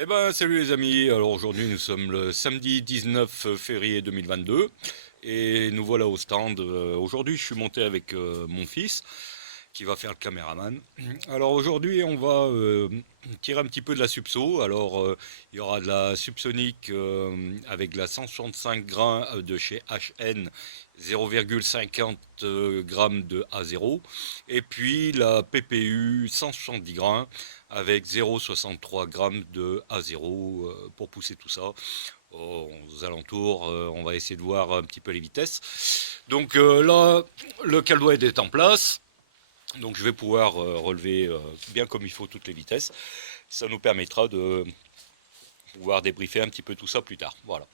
Eh ben, salut les amis. Alors aujourd'hui, nous sommes le samedi 19 février 2022 et nous voilà au stand. Aujourd'hui, je suis monté avec mon fils qui va faire le caméraman. Alors aujourd'hui, on va tirer un petit peu de la subso. Alors il y aura de la subsonique avec de la 165 grains de chez HN, 0,50 grammes de A0 et puis la PPU 170 grains avec 0,63 grammes de A0 pour pousser tout ça aux alentours. On va essayer de voir un petit peu les vitesses. Donc là, le caldouet est en place. Donc je vais pouvoir relever bien comme il faut toutes les vitesses. Ça nous permettra de pouvoir débriefer un petit peu tout ça plus tard. Voilà.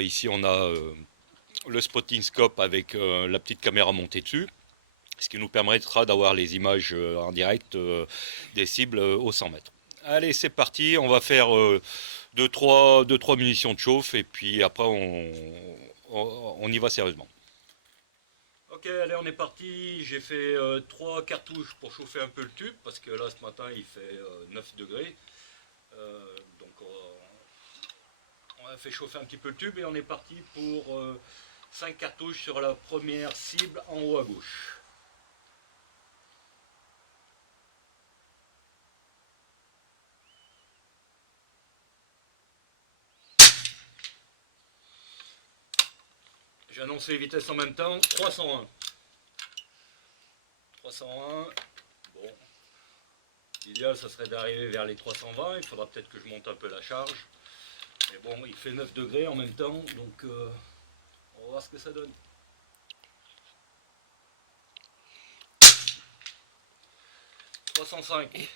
Ici on a le spotting scope avec la petite caméra montée dessus, ce qui nous permettra d'avoir les images en direct des cibles au 100 mètres. Allez, c'est parti, on va faire 2-3 munitions de chauffe et puis après on y va sérieusement. Ok, allez, on est parti. J'ai fait 3 cartouches pour chauffer un peu le tube parce que là ce matin il fait 9 degrés. Donc on a fait chauffer un petit peu le tube et on est parti pour 5 cartouches sur la première cible en haut à gauche. J'ai annoncé les vitesses en même temps. 301. 301. Bon. L'idéal, ça serait d'arriver vers les 320. Il faudra peut-être que je monte un peu la charge. Mais bon, il fait 9 degrés en même temps. Donc, on va voir ce que ça donne. 305.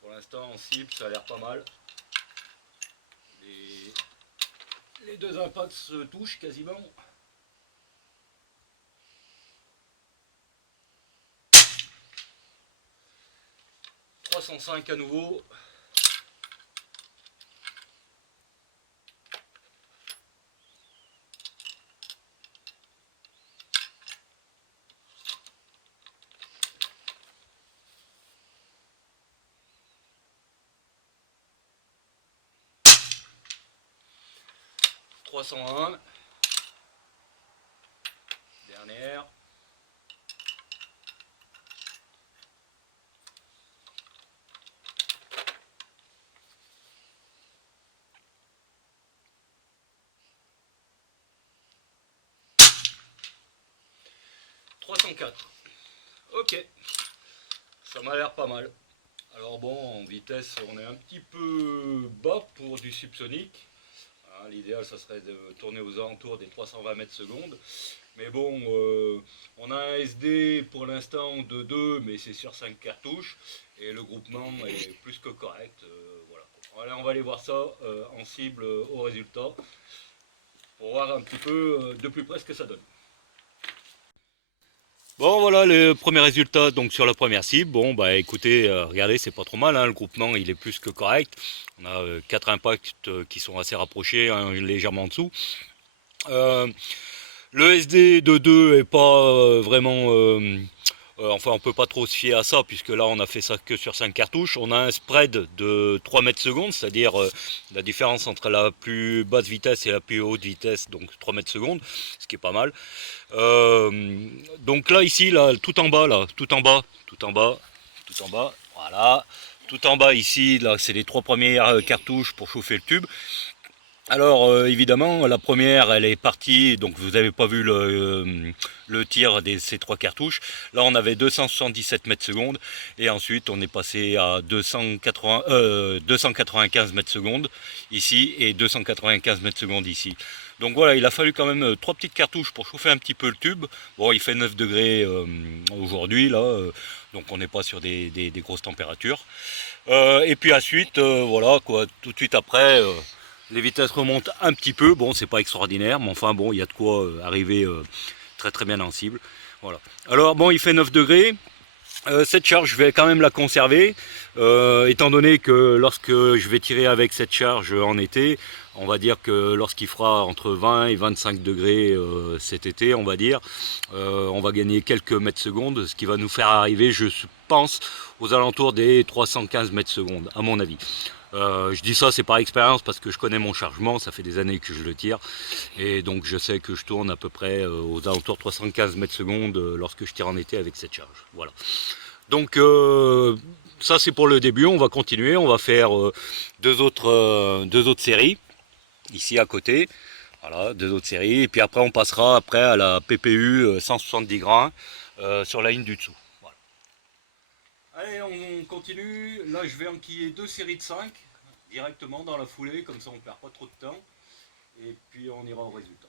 Pour l'instant, en cible, ça a l'air pas mal. Les deux impacts se touchent quasiment. 305 à nouveau. 301. Dernière. 304. Ok, ça m'a l'air pas mal. Alors bon, en vitesse, on est un petit peu bas pour du subsonique. Hein, l'idéal, ça serait de tourner aux alentours des 320 mètres secondes. Mais bon, on a un SD pour l'instant de 2, mais c'est sur 5 cartouches. Et le groupement est plus que correct. Voilà. Allez, on va aller voir ça en cible au résultat. Pour voir un petit peu de plus près ce que ça donne. Bon voilà le premier résultat donc sur la première cible. Bon bah écoutez, regardez c'est pas trop mal, hein, le groupement il est plus que correct. On a 4 impacts qui sont assez rapprochés, hein, légèrement en dessous. Euh, le SD de 2 est pas vraiment... enfin on peut pas trop se fier à ça puisque là on a fait ça que sur 5 cartouches. On a un spread de 3 mètres secondes, c'est-à-dire la différence entre la plus basse vitesse et la plus haute vitesse, donc 3 mètres secondes, ce qui est pas mal. Donc là ici, là, tout en bas, là, tout en bas, tout en bas, tout en bas, voilà. Tout en bas ici, là, c'est les 3 premières cartouches pour chauffer le tube. Alors évidemment, la première, elle est partie, donc vous n'avez pas vu le tir de ces 3 cartouches. Là, on avait 277 mètres secondes, et ensuite on est passé à 295 mètres secondes ici, et 295 mètres secondes ici. Donc voilà, il a fallu quand même 3 petites cartouches pour chauffer un petit peu le tube. Bon, il fait 9 degrés aujourd'hui, là, donc on n'est pas sur des grosses températures. Et puis ensuite, voilà, quoi, tout de suite après... les vitesses remontent un petit peu, bon c'est pas extraordinaire, mais enfin bon, il y a de quoi arriver très très bien en cible. Voilà. Alors bon, il fait 9 degrés, Cette charge, je vais quand même la conserver, étant donné que lorsque je vais tirer avec cette charge en été, on va dire que lorsqu'il fera entre 20 et 25 degrés cet été, on va dire, on va gagner quelques mètres secondes, ce qui va nous faire arriver, je pense, aux alentours des 315 mètres secondes, à mon avis. Je dis ça, c'est par expérience parce que je connais mon chargement, ça fait des années que je le tire, et donc je sais que je tourne à peu près aux alentours de 315 mètres secondes lorsque je tire en été avec cette charge. Voilà. Donc ça c'est pour le début, on va continuer, on va faire deux autres séries ici à côté. Voilà, deux autres séries, et puis après on passera après à la PPU 170 grains sur la ligne du dessous. Voilà. Allez, on continue. Là je vais enquiller deux séries de 5 directement dans la foulée, comme ça on ne perd pas trop de temps. Et puis on ira au résultat.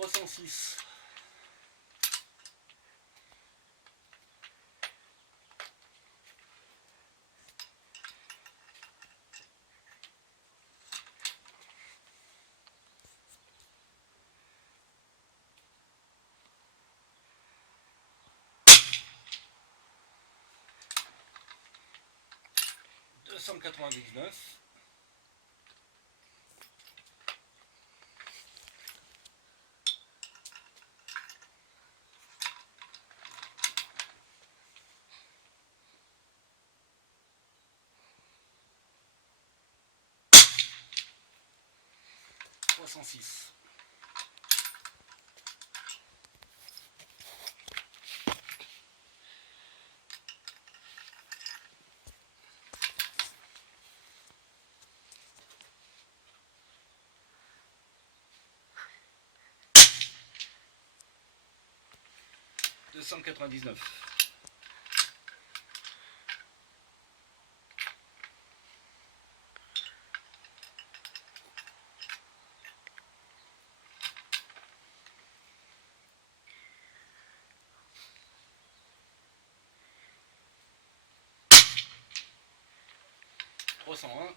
306. 299. 306. 299. 301.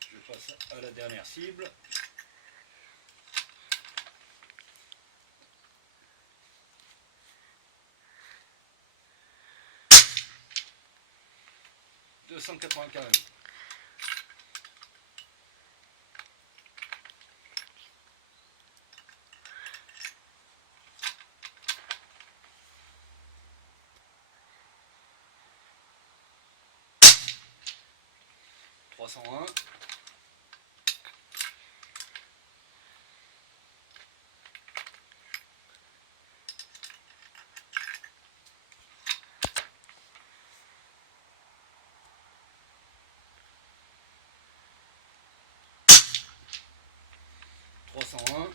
Je passe à la dernière cible. 295. 301. 301.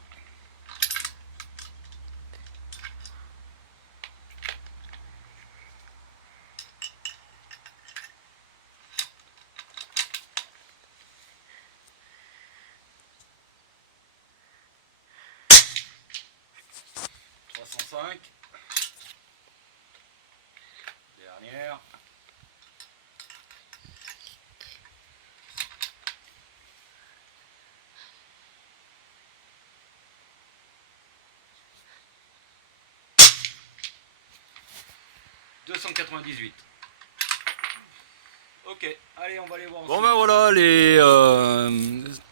305. Dernière. 298. Ok, allez, on va aller voir. Bon ben voilà, les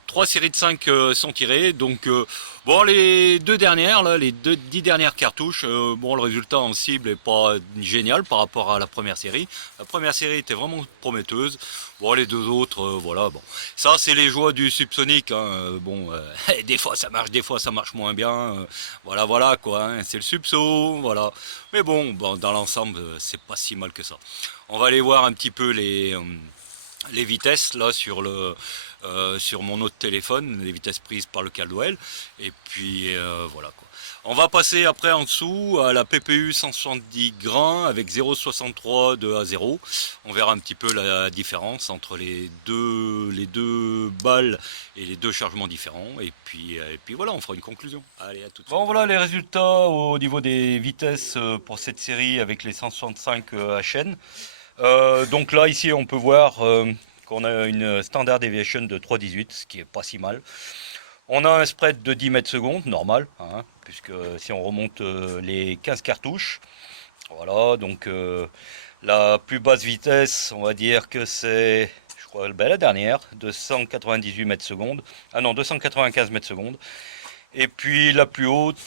trois séries de 5 sont tirées. Donc bon, les deux dernières, là, les 10 dernières cartouches, bon, le résultat en cible est pas génial par rapport à la première série. La première série était vraiment prometteuse. Bon, les deux autres, voilà, bon. Ça, c'est les joies du subsonique, hein. Bon, des fois ça marche, des fois ça marche moins bien. Voilà, voilà, quoi, hein. C'est le subso, voilà. Mais bon, dans l'ensemble, c'est pas si mal que ça. On va aller voir un petit peu les vitesses là sur sur mon autre téléphone, les vitesses prises par le Caldwell. Et puis voilà quoi. On va passer après en dessous à la PPU 170 grains avec 0,63 de A0. On verra un petit peu la différence entre les deux balles et les deux chargements différents. Et puis voilà, on fera une conclusion. Allez, à tout de suite. Bon, voilà les résultats au niveau des vitesses pour cette série avec les 165 HN. Donc là, ici, on peut voir qu'on a une standard deviation de 3,18, ce qui est pas si mal. On a un spread de 10 mètres secondes, normal, hein, puisque si on remonte les 15 cartouches, voilà, donc la plus basse vitesse, on va dire que c'est, je crois, la dernière, 298 mètres secondes. Ah non, 295 mètres secondes. Et puis la plus haute,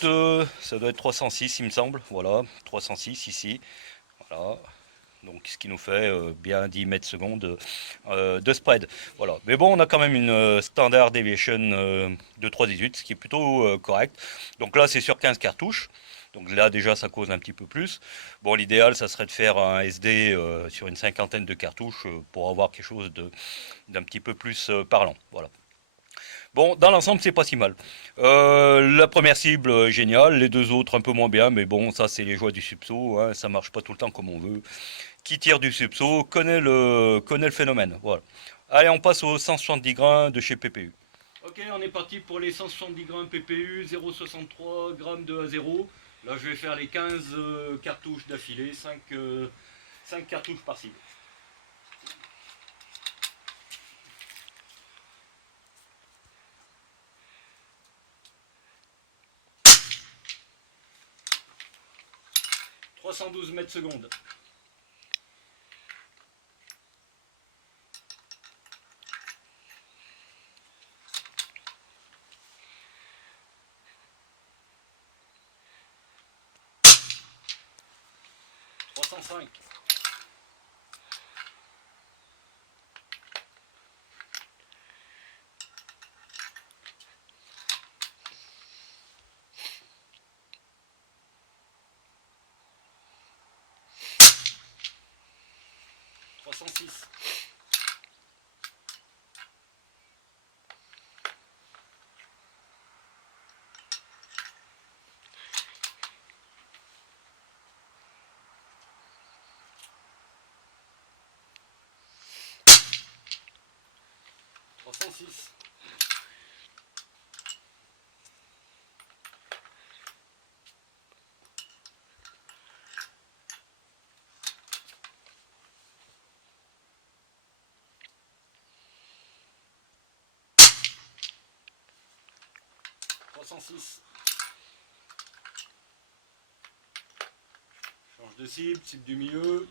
ça doit être 306, il me semble. Voilà, 306 ici. Voilà. Donc ce qui nous fait bien 10 mètres secondes de spread. Voilà. Mais bon, on a quand même une standard deviation de 3,18, ce qui est plutôt correct. Donc là, c'est sur 15 cartouches. Donc là, déjà, ça cause un petit peu plus. Bon, l'idéal, ça serait de faire un SD sur une cinquantaine de cartouches pour avoir quelque chose d'un petit peu plus parlant. Voilà. Bon, dans l'ensemble, c'est pas si mal. La première cible, géniale. Les deux autres, un peu moins bien. Mais bon, ça, c'est les joies du subso. Hein, ça marche pas tout le temps comme on veut. Qui tire du subso connaît le phénomène. Voilà. Allez, on passe aux 170 grains de chez PPU. Ok, on est parti pour les 170 grains PPU, 0,63 grammes de A0. Là, je vais faire les 15 cartouches d'affilée, 5 cartouches par cible. « 312 mètres secondes. 305. 306. 306. 306. Change de cible, cible du milieu.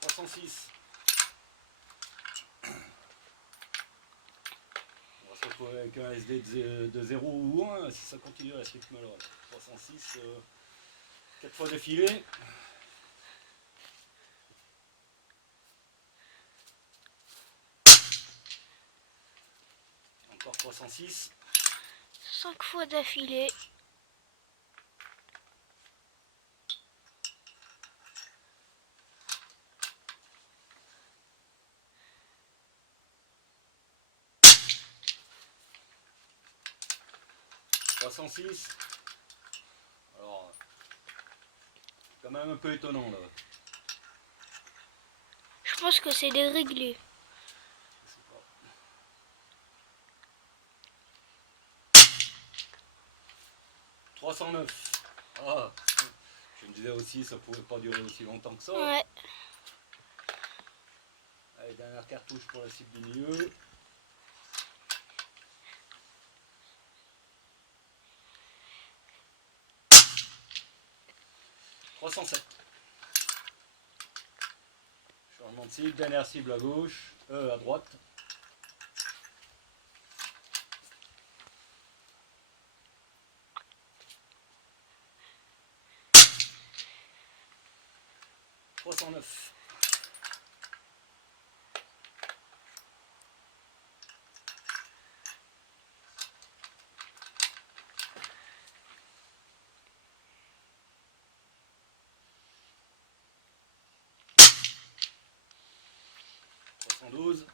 306. On va se retrouver avec un SD de 0 ou 1 si ça continue à ce rythme-là. 306, 4 fois d'affilée. Encore 306. 5 fois d'affilée. 306. Alors, quand même un peu étonnant là. Je pense que c'est déréglé. 309. Ah, je me disais aussi, ça pouvait pas durer aussi longtemps que ça. Ouais. Allez, dernière cartouche pour la cible du milieu. 307. Changement de cible, dernière cible à gauche, à droite. 309. 12.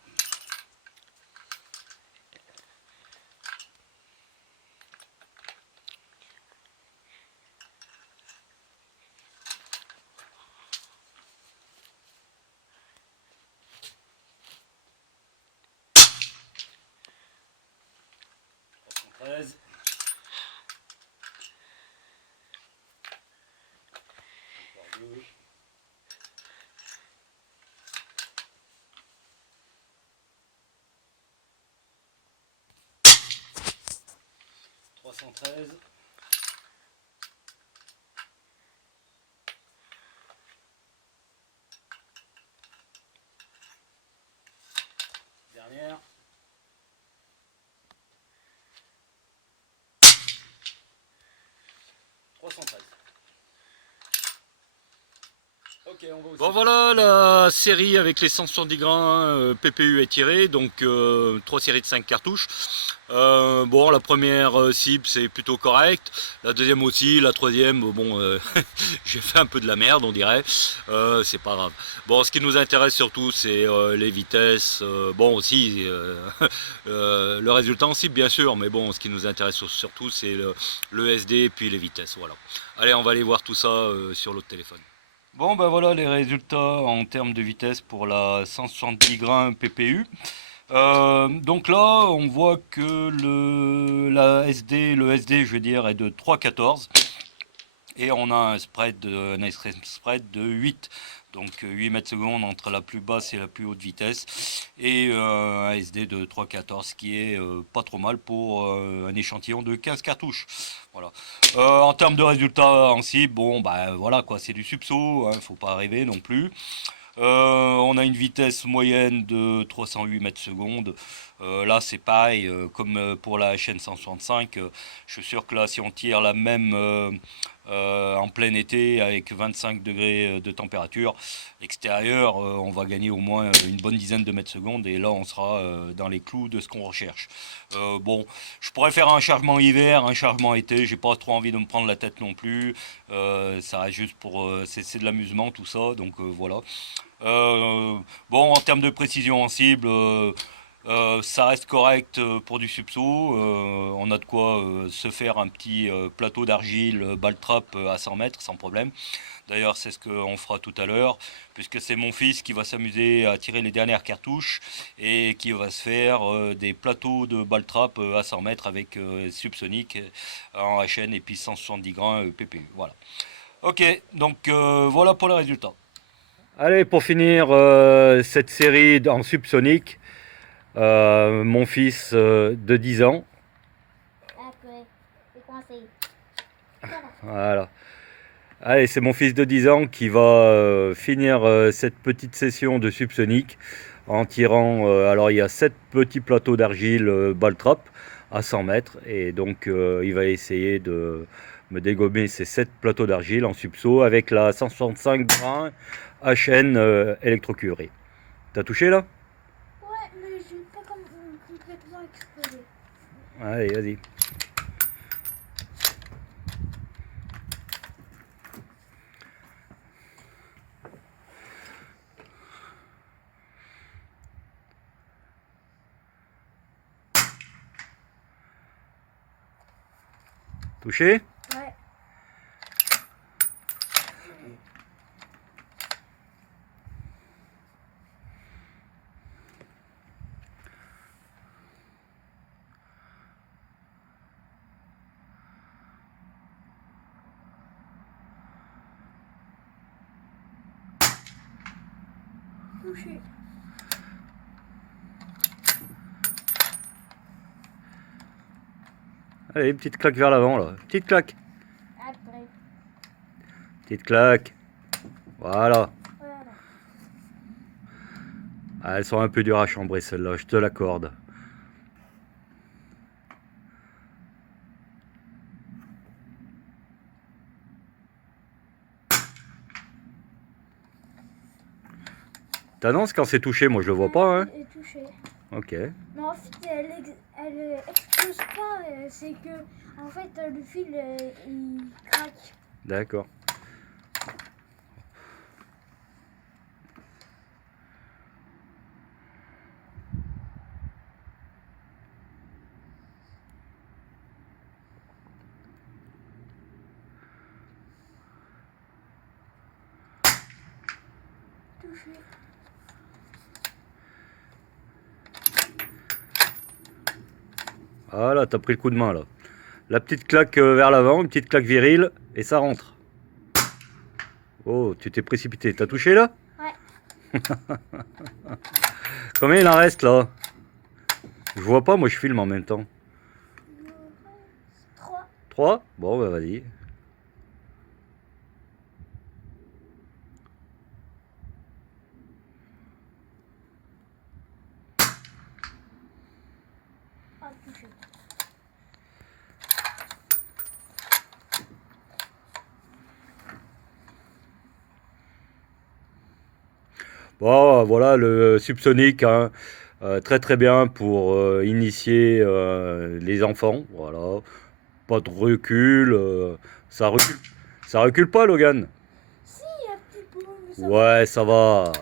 Treize. Encore deux. 313. Dernière. 313. Ok, on va aussi. Bon voilà, la série avec les 170 grains PPU est tirée, donc 3 séries de 5 cartouches. Bon, la première cible c'est plutôt correct, la deuxième aussi, la troisième, bon, j'ai fait un peu de la merde on dirait, c'est pas grave. Bon, ce qui nous intéresse surtout c'est les vitesses, bon aussi le résultat en cible bien sûr, mais bon, ce qui nous intéresse surtout c'est le SD et puis les vitesses, voilà. Allez, on va aller voir tout ça sur l'autre téléphone. Bon ben voilà les résultats en termes de vitesse pour la 170 grains PPU. Donc là on voit que le SD je veux dire est de 3,14 et on a un extreme spread de 8. Donc 8 mètres secondes entre la plus basse et la plus haute vitesse. Et un SD de 3,14 qui est pas trop mal pour un échantillon de 15 cartouches. Voilà. En termes de résultats en cible, bon bah voilà quoi, c'est du subso, hein, faut pas rêver non plus. On a une vitesse moyenne de 308 mètres secondes. Là c'est pareil, comme pour la HN 165. Je suis sûr que là si on tire la même en plein été avec 25 degrés de température extérieure, on va gagner au moins une bonne dizaine de mètres secondes et là on sera dans les clous de ce qu'on recherche. Bon, je pourrais faire un chargement hiver, un chargement été, j'ai pas trop envie de me prendre la tête non plus. Ça reste juste pour c'est de l'amusement tout ça, donc voilà. Bon, en termes de précision en cible, ça reste correct pour du subso. On a de quoi se faire un petit plateau d'argile balle trap à 100 mètres sans problème. D'ailleurs, c'est ce qu'on fera tout à l'heure, puisque c'est mon fils qui va s'amuser à tirer les dernières cartouches et qui va se faire des plateaux de balle trap à 100 mètres avec subsonique en HN et puis 170 grains PPU. Voilà. Ok, donc voilà pour le résultat. Allez, pour finir cette série en subsonique, mon fils de 10 ans. Voilà. Allez, c'est mon fils de 10 ans qui va finir cette petite session de subsonique en tirant, alors il y a 7 petits plateaux d'argile ball trap à 100 mètres et donc il va essayer de me dégommer ces 7 plateaux d'argile en subso avec la 165 grains HN électrocurée. T'as touché là? Ouais, mais je vais pas complètement exploser. Allez, vas-y. Touché? Ouais. Touché. Allez, petite claque vers l'avant là. Petite claque. Après. Petite claque. Voilà. Voilà. Ah, elles sont un peu dures à chambrer celles-là, je te l'accorde. T'annonces quand c'est touché, moi je le vois pas, hein. Elle est touchée. Ok. Mais en fait, elle explose pas. C'est que, en fait, le fil, il craque. D'accord. touché. Voilà, t'as pris le coup de main là. La petite claque vers l'avant, une petite claque virile, et ça rentre. Oh, tu t'es précipité. T'as touché là? Ouais. Combien il en reste là? Je vois pas, moi je filme en même temps. Il me reste 3. 3? Bon, bah vas-y. Ah, touché. Bon, voilà le subsonique, hein. Très très bien pour initier les enfants. Voilà, pas de recul, ça recule pas, Logan. Si, un petit peu, mais ça Ouais, ça va.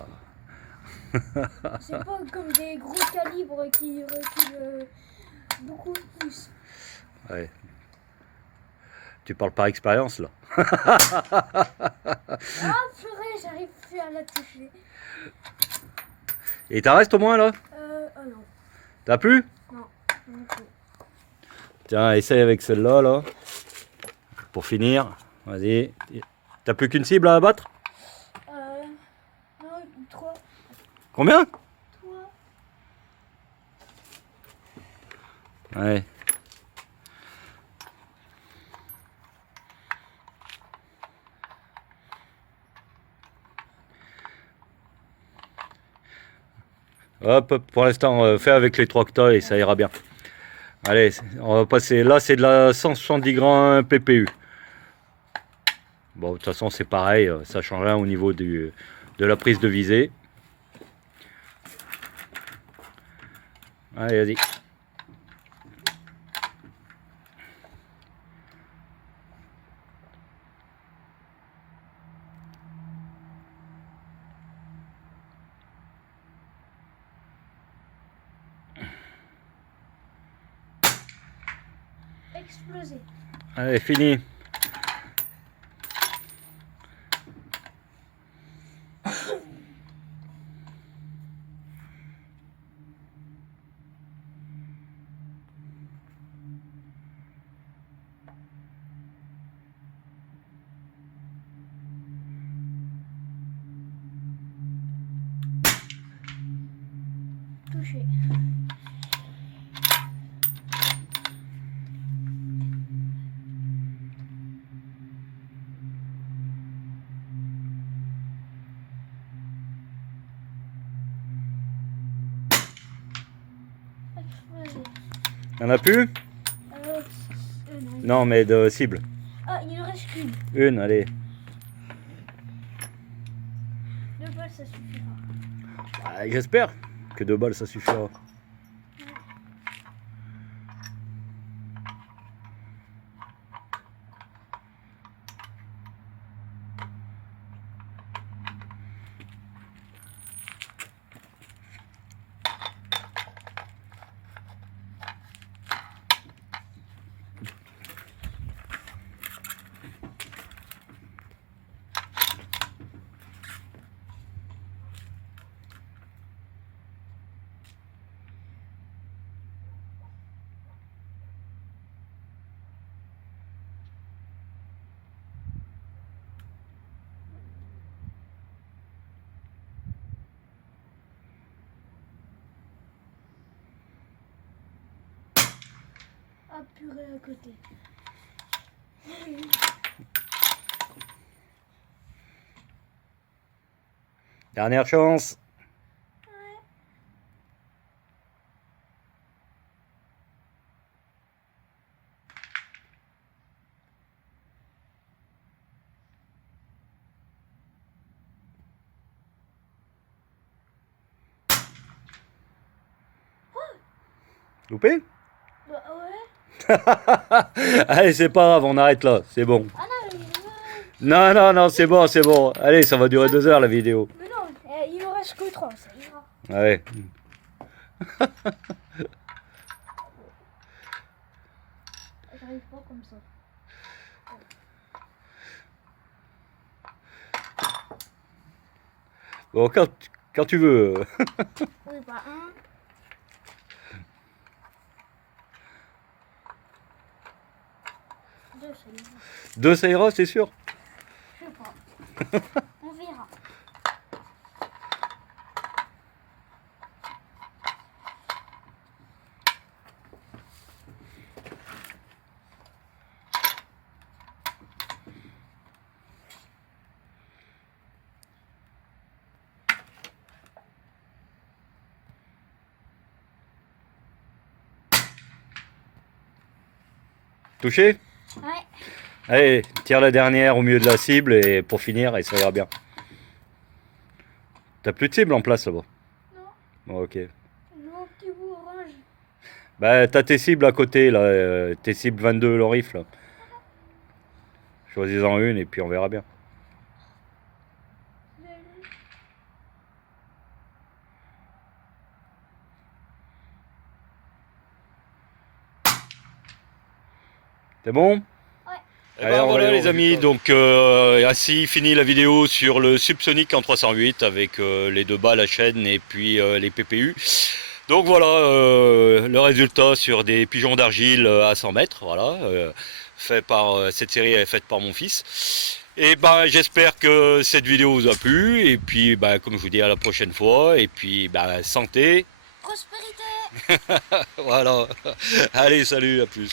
va. C'est pas comme des gros calibres qui reculent beaucoup plus. Ouais. Tu parles par expérience là. Ah, purée, j'arrive plus à la toucher. Et t'en restes au moins là? Oh non. T'as plus? Non, non plus. Tiens, essaye avec celle-là là. Pour finir, vas-y. T'as plus qu'une cible à abattre? Non, 3. Combien? 3. Ouais. Hop, hop, pour l'instant, fais avec les 3 que t'as et ça ira bien. Allez, on va passer. Là, c'est de la 170 grammes PPU. Bon, de toute façon, c'est pareil, ça change rien au niveau de la prise de visée. Allez, vas-y. Explosé. Allez, fini. Touché. Explosé. Y'en a plus? Non. Non, mais de cible. Ah, il ne reste qu'une. Une, allez. 2 balles, ça suffira. Ah, j'espère que 2 balles, ça suffira. Ah, purée à côté. Dernière chance. Loupé? Bah ouais. Allez, c'est pas grave, on arrête là, c'est bon. Ah non, Non, non, non, c'est bon, c'est bon. Allez, ça va durer 2 heures la vidéo. mais non, il ne reste que 3, ça ira. Ouais. J'arrive pas comme ça. Bon, quand tu veux. Oui, bah, un. Deux, ça ira. 2 ça ira, c'est sûr. Je sais pas. On verra. Touché? Ouais. Allez, tire la dernière au milieu de la cible et pour finir, et ça ira bien. T'as plus de cible en place là-bas? Non, Bon, ok. mon petit bout orange. Bah, t'as tes cibles à côté, là. Tes cibles 22, le rifle. Choisis-en une et puis on verra bien. C'est bon? Et Allez, ben on va voilà aller au les amis, résultat. donc ainsi finit la vidéo sur le Subsonic en 308 avec les 2 balles à chaîne et puis les PPU. Donc voilà le résultat sur des pigeons d'argile à 100 mètres, voilà, fait par cette série est faite par mon fils. Et ben j'espère que cette vidéo vous a plu et puis ben, comme je vous dis à la prochaine fois et puis ben, santé, Prospérité. voilà. Allez salut, à plus.